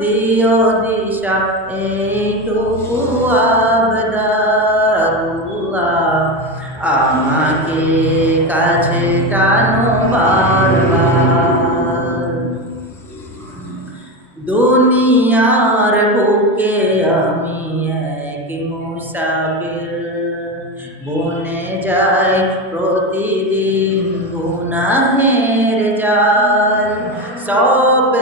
দিও দিশা, এইটুকু আবদার আল্লাহ আমাকে কাছে টানো বারবার। দুনিয়ার বুকে আমি এক মুসাফির। বনে যাই প্রতিদিন গুনাহের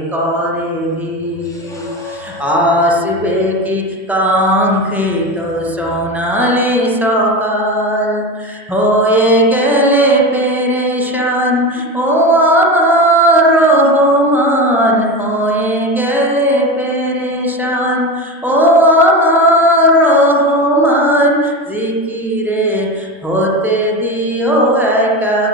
করে আসবে কি কাঙ্ক্ষিত সোনালি সকাল? হয়ে গেলে পেরেশান, ও আমার রহমান। হয়ে গেলে পেরেশান, ও আমার রহমান। জিকিরে হতে দিও একাকার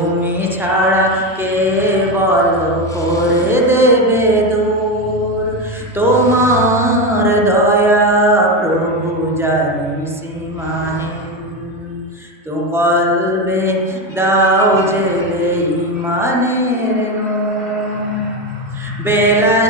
তুমি ছাড়া কে বলো করে দেবে দূর? তোমার দয়া প্রভু জানি সীমাহীন। তো কলবে দাও জেলে মানে বেলা